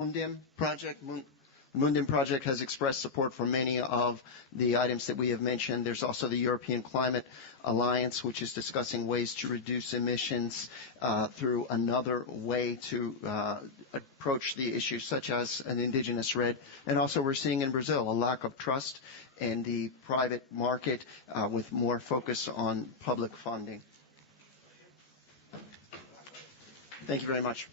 Mundim project. Mundim project has expressed support for many of the items that we have mentioned. There's also the European Climate Alliance, which is discussing ways to reduce emissions through another way to approach the issue, such as an indigenous red. And also we're seeing in Brazil a lack of trust in the private market with more focus on public funding. Thank you very much.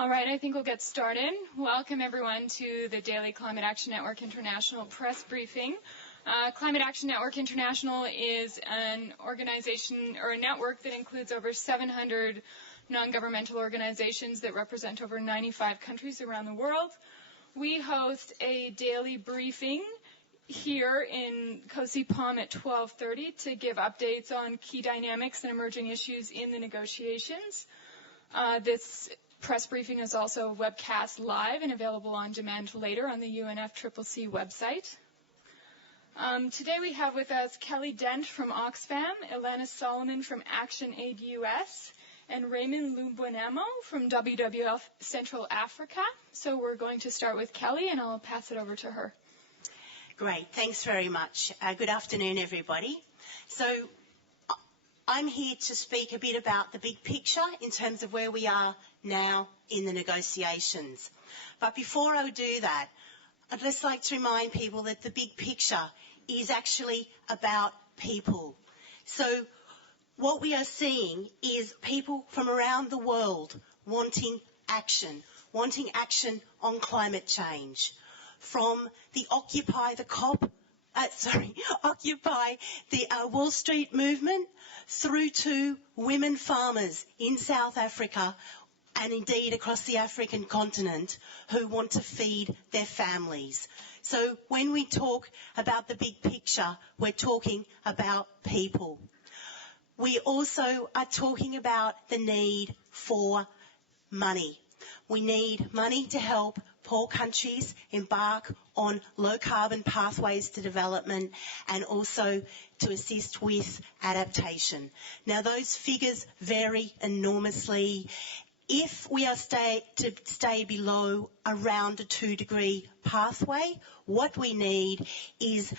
All right, I think we'll get started. Welcome, everyone, to the Daily Climate Action Network International press briefing. Climate Action Network International is an organization or a network that includes over 700 non-governmental organizations that represent over 95 countries around the world. We host a daily briefing here in Kosi Palm at 12:30 to give updates on key dynamics and emerging issues in the negotiations. This press briefing is also webcast live and available on demand later on the UNFCCC website. Today we have with us Kelly Dent from Oxfam, Elena Solomon from Action Aid US, and Raymond Lumbunamo from WWF Central Africa. So we're going to start with Kelly, and I'll pass it over to her. Great, thanks very much. Good afternoon, everybody. So I'm here to speak a bit about the big picture in terms of where we are now in the negotiations. But before I do that, I'd just like to remind people that the big picture is actually about people. So what we are seeing is people from around the world wanting action on climate change. From the Occupy the Wall Street movement through to women farmers in South Africa and indeed across the African continent who want to feed their families. So when we talk about the big picture, we're talking about people. We also are talking about the need for money. We need money to help poor countries embark on low-carbon pathways to development and also to assist with adaptation. Now, those figures vary enormously. If we are to stay below around a 2-degree pathway, what we need is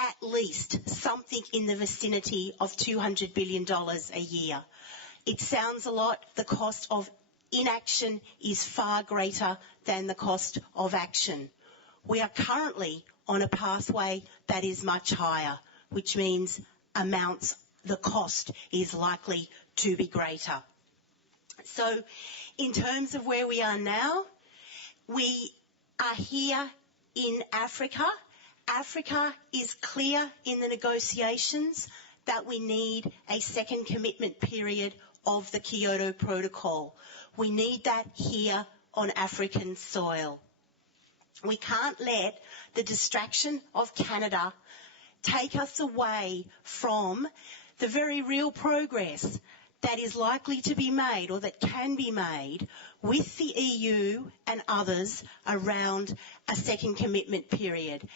at least something in the vicinity of $200 billion a year. It sounds a lot. The cost of inaction is far greater than the cost of action. We are currently on a pathway that is much higher, which means the cost is likely to be greater. So in terms of where we are now, we are here in Africa. Africa is clear in the negotiations that we need a second commitment period of the Kyoto Protocol. We need that here on African soil. We can't let the distraction of Canada take us away from the very real progress that is likely to be made or that can be made with the EU and others around a second commitment period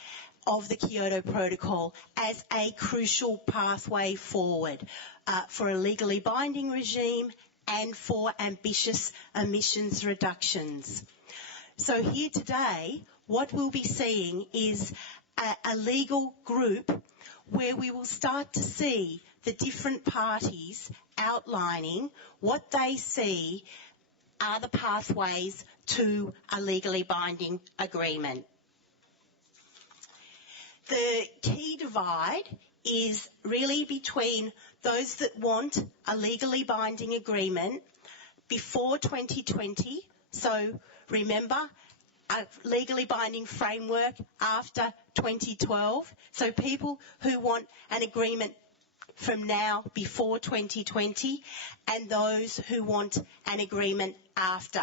of the Kyoto Protocol as a crucial pathway forward for a legally binding regime and for ambitious emissions reductions. So here today, what we'll be seeing is a legal group where we will start to see the different parties outlining what they see are the pathways to a legally binding agreement. The key divide is really between those that want a legally binding agreement before 2020. So remember, a legally binding framework after 2012. So people who want an agreement from now before 2020 and those who want an agreement after.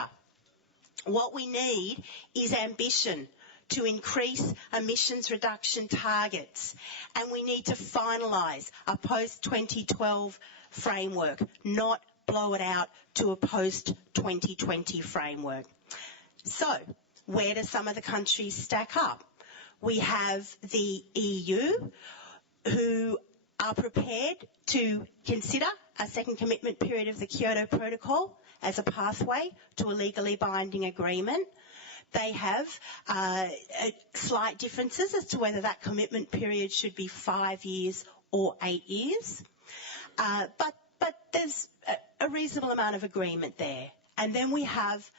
What we need is ambition to increase emissions reduction targets, and we need to finalise a post-2012 framework, not blow it out to a post-2020 framework. So, where do some of the countries stack up? We have the EU, who are prepared to consider a second commitment period of the Kyoto Protocol as a pathway to a legally binding agreement. They have slight differences as to whether that commitment period should be 5 years or 8 years. But there's a reasonable amount of agreement there. And then we have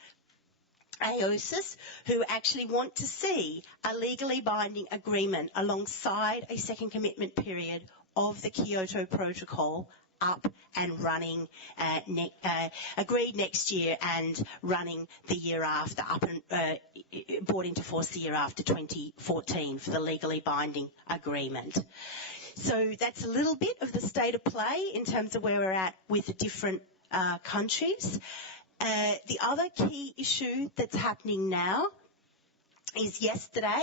AOSIS, who actually want to see a legally binding agreement alongside a second commitment period of the Kyoto Protocol up and running, agreed next year and running the year after, up and brought into force the year after 2014 for the legally binding agreement. So that's a little bit of the state of play in terms of where we're at with the different countries. The other key issue that's happening now is yesterday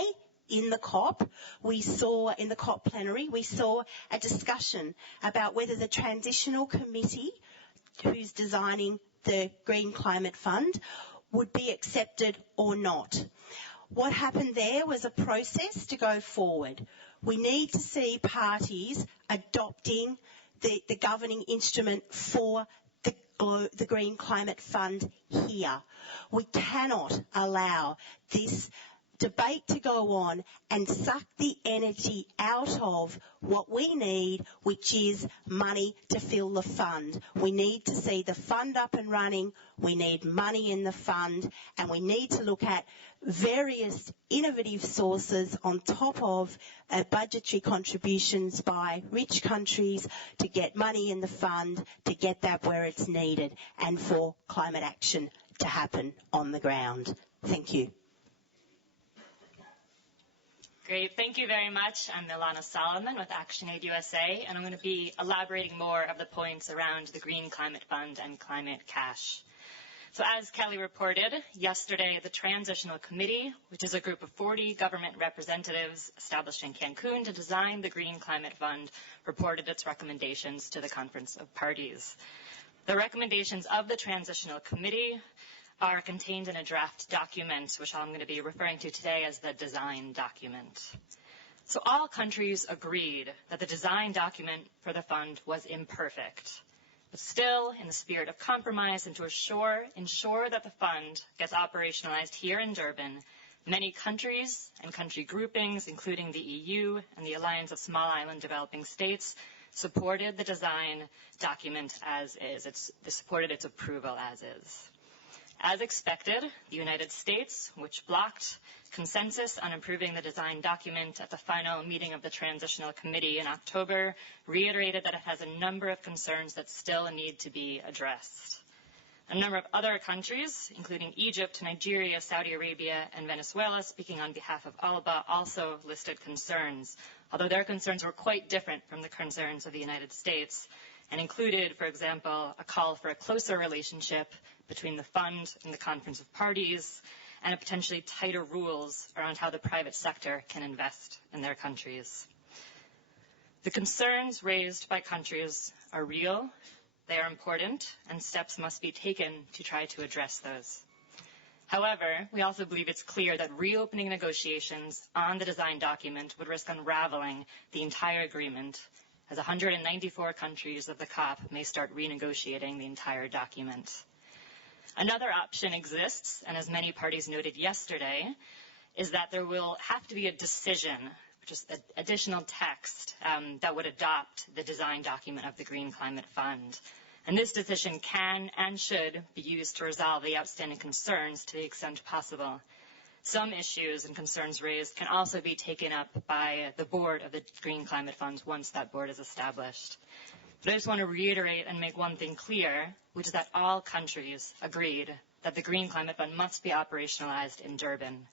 in the COP, in the COP plenary, we saw a discussion about whether the transitional committee who's designing the Green Climate Fund would be accepted or not. What happened there was a process to go forward. We need to see parties adopting the governing instrument for the Green Climate Fund here. We cannot allow this debate to go on and suck the energy out of what we need, which is money to fill the fund. We need to see the fund up and running, we need money in the fund, and we need to look at various innovative sources on top of budgetary contributions by rich countries to get money in the fund, to get that where it's needed, and for climate action to happen on the ground. Thank you. Great, thank you very much. I'm Milana Solomon with ActionAid USA, and I'm going to be elaborating more of the points around the Green Climate Fund and Climate Cash. So as Kelly reported, yesterday the Transitional Committee, which is a group of 40 government representatives established in Cancun to design the Green Climate Fund, reported its recommendations to the Conference of Parties. The recommendations of the Transitional Committee are contained in a draft document, which I'm going to be referring to today as the design document. So all countries agreed that the design document for the fund was imperfect, but still, in the spirit of compromise and to ensure that the fund gets operationalized here in Durban, Many countries and country groupings, including the EU and the Alliance of Small Island Developing States, supported the design document as is. They supported its approval as is. As expected, the United States, which blocked consensus on approving the design document at the final meeting of the Transitional Committee in October, reiterated that it has a number of concerns that still need to be addressed. A number of other countries, including Egypt, Nigeria, Saudi Arabia, and Venezuela, speaking on behalf of ALBA, also listed concerns, although their concerns were quite different from the concerns of the United States, and included, for example, a call for a closer relationship between the fund and the Conference of Parties, and a potentially tighter rules around how the private sector can invest in their countries. The concerns raised by countries are real, they are important, and steps must be taken to try to address those. However, we also believe it's clear that reopening negotiations on the design document would risk unraveling the entire agreement, as 194 countries of the COP may start renegotiating the entire document. Another option exists, and as many parties noted yesterday, is that there will have to be a decision, which is additional text, that would adopt the design document of the Green Climate Fund. And this decision can and should be used to resolve the outstanding concerns to the extent possible. Some issues and concerns raised can also be taken up by the board of the Green Climate Fund once that board is established. But I just want to reiterate and make one thing clear, which is that all countries agreed that the Green Climate Fund must be operationalized in Durban.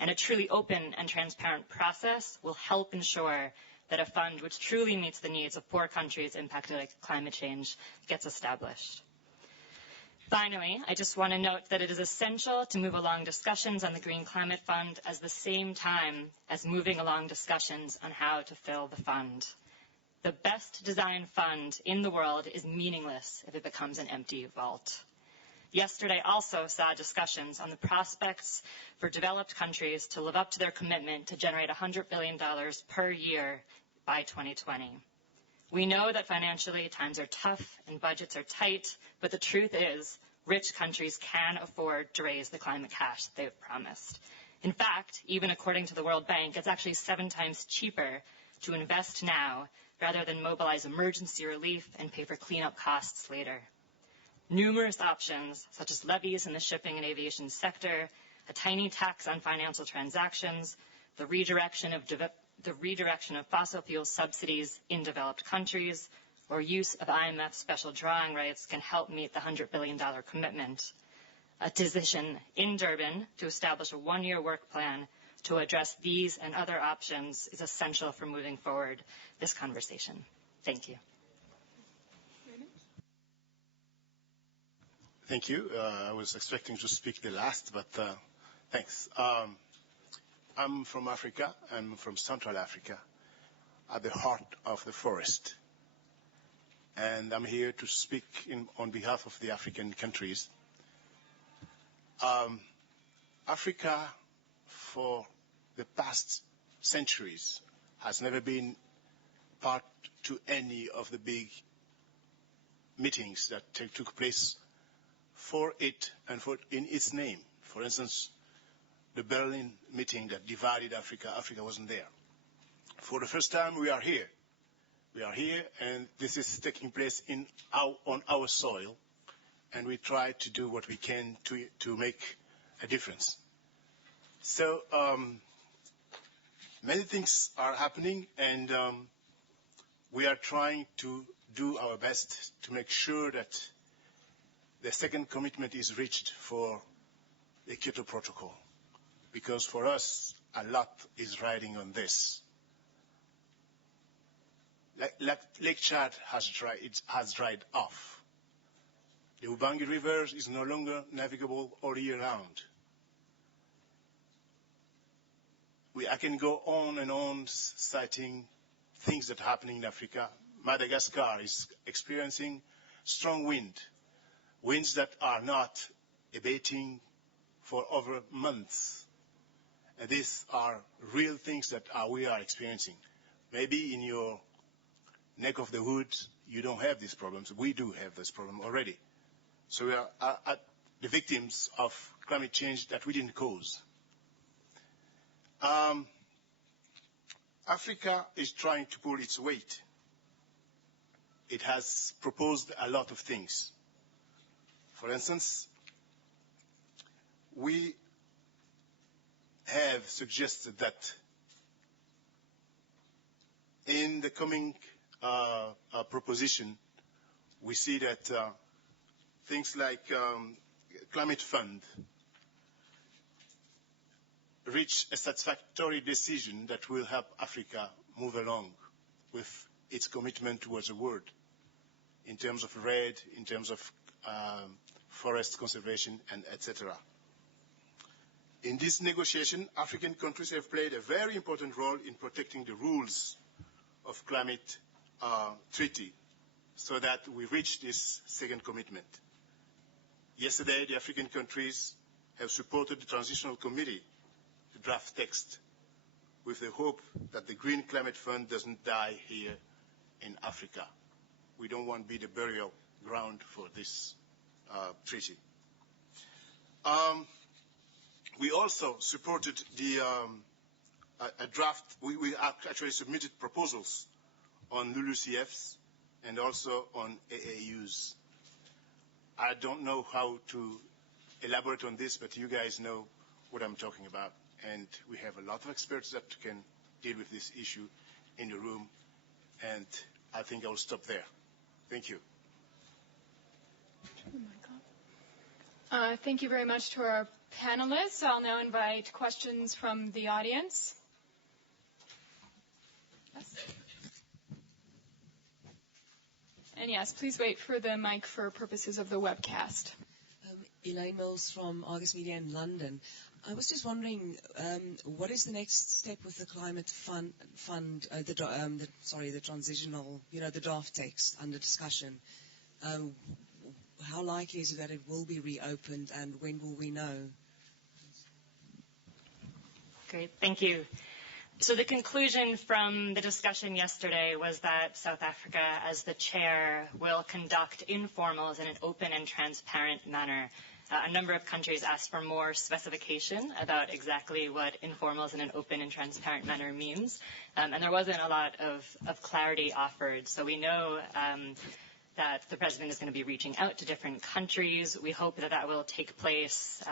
And a truly open and transparent process will help ensure that a fund which truly meets the needs of poor countries impacted by climate change gets established. Finally, I just want to note that it is essential to move along discussions on the Green Climate Fund at the same time as moving along discussions on how to fill the fund. The best designed fund in the world is meaningless if it becomes an empty vault. Yesterday also saw discussions on the prospects for developed countries to live up to their commitment to generate $100 billion per year by 2020. We know that financially times are tough and budgets are tight, but the truth is rich countries can afford to raise the climate cash that they've promised. In fact, even according to the World Bank, it's actually 7 times cheaper to invest now rather than mobilize emergency relief and pay for cleanup costs later. Numerous options, such as levies in the shipping and aviation sector, a tiny tax on financial transactions, the redirection of fossil fuel subsidies in developed countries, or use of IMF special drawing rights can help meet the $100 billion commitment. A decision in Durban to establish a 1-year work plan to address these and other options is essential for moving forward this conversation. Thank you. Thank you. I was expecting to speak the last, but thanks. I'm from Africa. I'm from Central Africa, at the heart of the forest. And I'm here to speak on behalf of the African countries. Africa, for the past centuries, has never been part to any of the big meetings that took place for it and in its name. For instance, the Berlin meeting that divided Africa, Africa wasn't there. For the first time, we are here. We are here, and this is taking place on our soil, and we try to do what we can to make a difference. So many things are happening, and we are trying to do our best to make sure that the second commitment is reached for the Kyoto Protocol, because for us, a lot is riding on this. Lake Chad has dried off. The Ubangi River is no longer navigable all year round. I can go on and on citing things that are happening in Africa. Madagascar is experiencing strong winds that are not abating for over months. And these are real things that we are experiencing. Maybe in your neck of the woods, you don't have these problems. We do have this problem already. So we are the victims of climate change that we didn't cause. Africa is trying to pull its weight. It has proposed a lot of things. For instance, we have suggested that in the coming proposition, we see that things like climate fund reach a satisfactory decision that will help Africa move along with its commitment towards the world in terms of REDD, in terms of forest conservation, and etc. In this negotiation, African countries have played a very important role in protecting the rules of climate treaty so that we reach this second commitment. Yesterday, the African countries have supported the Transitional Committee, the draft text, with the hope that the Green Climate Fund doesn't die here in Africa. We don't want to be the burial ground for this treaty. We also supported a draft. We actually submitted proposals on LULUCFs and also on AAUs. I don't know how to elaborate on this, but you guys know what I'm talking about. And we have a lot of experts that can deal with this issue in the room. And I think I'll stop there. Thank you. Thank you very much to our panelists. I'll now invite questions from the audience. Yes. And yes, please wait for the mic for purposes of the webcast. Elaine Mills from Argus Media in London. I was just wondering, what is the next step with the climate fund, the transitional, the draft text under discussion? How likely is it that it will be reopened, and when will we know? Great, thank you. So the conclusion from the discussion yesterday was that South Africa, as the chair, will conduct informals in an open and transparent manner. A number of countries asked for more specification about exactly what informals in an open and transparent manner means, and there wasn't a lot of clarity offered. So we know that the president is going to be reaching out to different countries. We hope that that will take place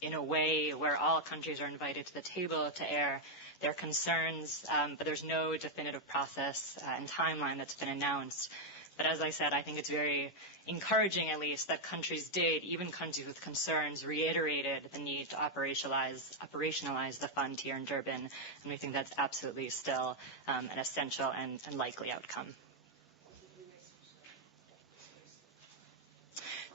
in a way where all countries are invited to the table to air their concerns, but there's no definitive process and timeline that's been announced. But as I said, I think it's very encouraging, at least, that countries did, even countries with concerns, reiterated the need to operationalize the fund here in Durban, and we think that's absolutely still an essential and likely outcome.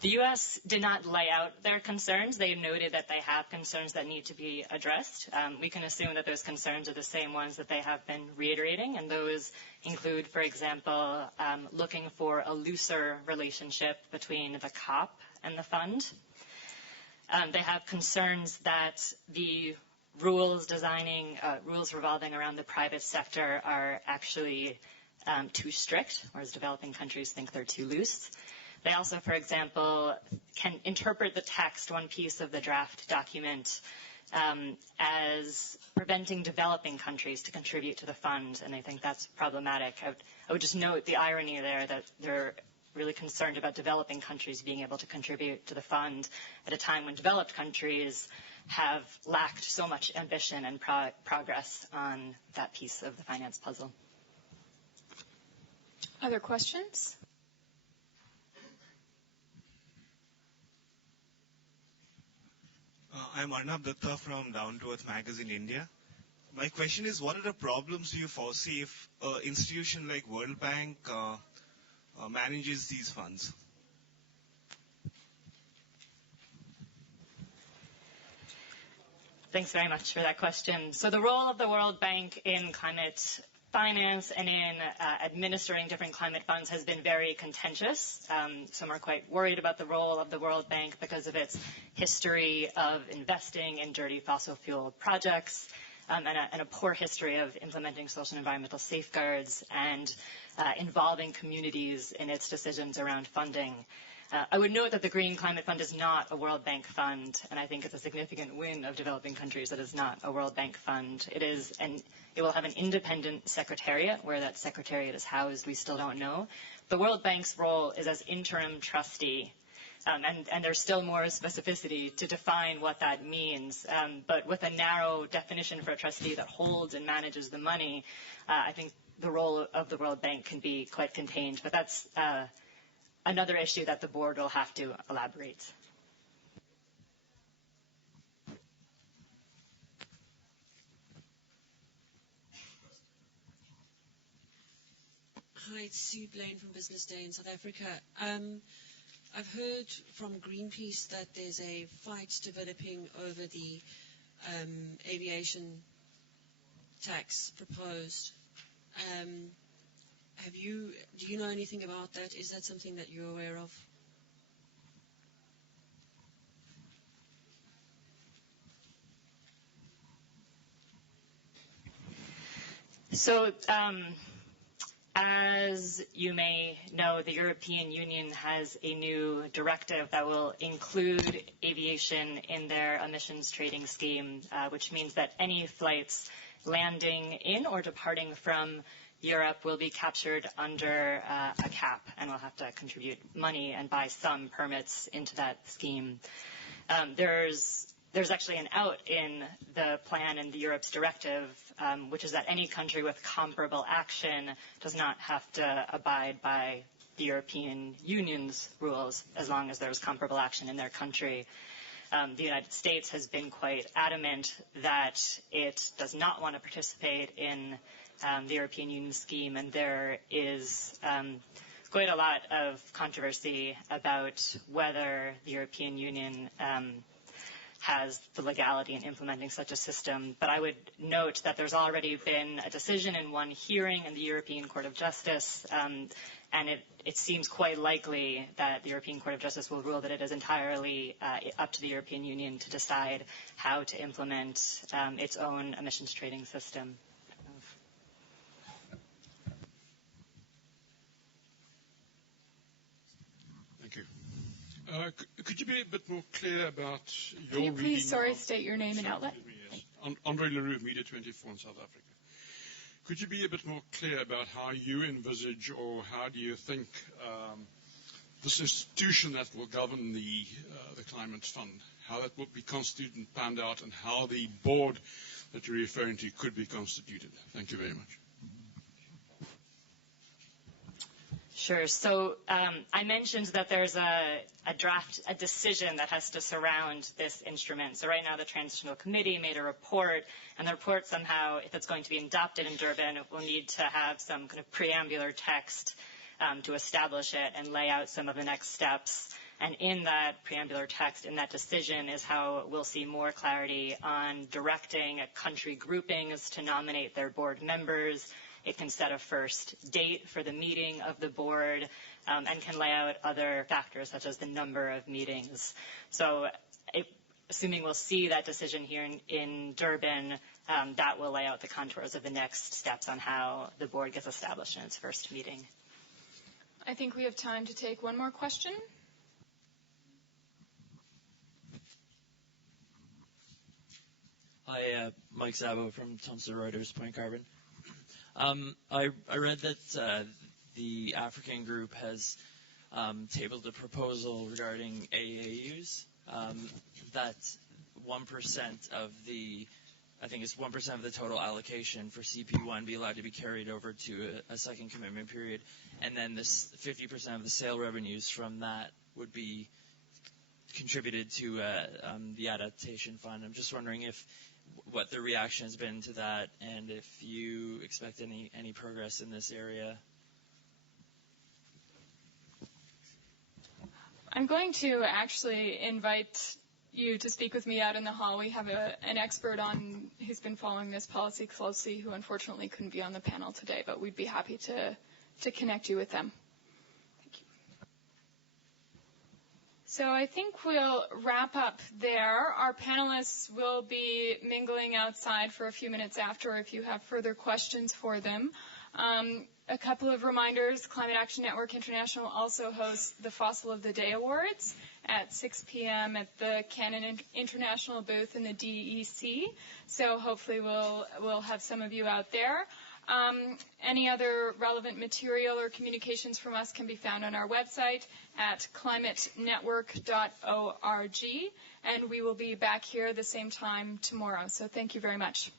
The U.S. did not lay out their concerns. They noted that they have concerns that need to be addressed. We can assume that those concerns are the same ones that they have been reiterating, and those include, for example, looking for a looser relationship between the COP and the fund. They have concerns that the rules revolving around the private sector are actually too strict, whereas developing countries think they're too loose. They also, for example, can interpret the text, one piece of the draft document, as preventing developing countries to contribute to the fund, and I think that's problematic. I would just note the irony there that they're really concerned about developing countries being able to contribute to the fund at a time when developed countries have lacked so much ambition and progress on that piece of the finance puzzle. Other questions? I'm Arnab Datta from Down to Earth Magazine, India. My question is, what are the problems do you foresee if an institution like World Bank manages these funds? Thanks very much for that question. So the role of the World Bank in climate finance and in administering different climate funds has been very contentious. Some are quite worried about the role of the World Bank because of its history of investing in dirty fossil fuel projects and a poor history of implementing social and environmental safeguards and involving communities in its decisions around funding. I would note that the Green Climate Fund is not a World Bank fund, and I think it's a significant win of developing countries that it's not a World Bank fund. It will have an independent secretariat. Where that secretariat is housed, we still don't know. The World Bank's role is as interim trustee. And there's still more specificity to define what that means. But with a narrow definition for a trustee that holds and manages the money, I think the role of the World Bank can be quite contained. But that's another issue that the board will have to elaborate. Hi, it's Sue Blaine from Business Day in South Africa. I've heard from Greenpeace that there's a fight developing over the aviation tax proposed. Do you know anything about that? Is that something that you're aware of? So, as you may know, the European Union has a new directive that will include aviation in their emissions trading scheme, which means that any flights landing in or departing from Europe will be captured under a cap and will have to contribute money and buy some permits into that scheme. There's actually an out in the plan in the Europe's directive, which is that any country with comparable action does not have to abide by the European Union's rules as long as there's comparable action in their country. The United States has been quite adamant that it does not want to participate in the European Union scheme, and there is quite a lot of controversy about whether the European Union has the legality in implementing such a system. But I would note that there's already been a decision in one hearing in the European Court of Justice, and it seems quite likely that the European Court of Justice will rule that it is entirely up to the European Union to decide how to implement its own emissions trading system. Thank you. Could you be a bit more clear about your Can you please, reading state your name and outlet? Yes. Andre Leroux, Media 24 in South Africa. Could you be a bit more clear about how you envisage, or how do you think this institution that will govern the climate fund, how that will be constituted and panned out, and how the board that you're referring to could be constituted? Thank you very much. Sure. So I mentioned that there's a decision that has to surround this instrument. So right now the Transitional Committee made a report, and the report somehow, if it's going to be adopted in Durban, it will need to have some kind of preambular text to establish it and lay out some of the next steps. And in that preambular text, in that decision, is how we'll see more clarity on directing country groupings to nominate their board members. It can set a first date for the meeting of the board, and can lay out other factors such as the number of meetings. So assuming we'll see that decision here in Durban, that will lay out the contours of the next steps on how the board gets established in its first meeting. I think we have time to take one more question. Hi, Mike Szabo from Thomson Reuters, Point Carbon. I read that the African group has tabled a proposal regarding AAUs, that 1% of I think it's 1% of the total allocation for CP1 be allowed to be carried over to a second commitment period, and then this 50% of the sale revenues from that would be contributed to the adaptation fund. I'm just wondering what the reaction has been to that, and if you expect any progress in this area. I'm going to actually invite you to speak with me out in the hall. We have an expert on who's been following this policy closely, who unfortunately couldn't be on the panel today, but we'd be happy to connect you with them. Thank you. So I think we'll wrap up there. Our panelists will be mingling outside for a few minutes after if you have further questions for them. a couple of reminders. Climate Action Network International also hosts the Fossil of the Day Awards at 6 p.m. at the Canon International booth in the DEC. So hopefully we'll have some of you out there. Any other relevant material or communications from us can be found on our website at climatenetwork.org. And we will be back here the same time tomorrow. So thank you very much.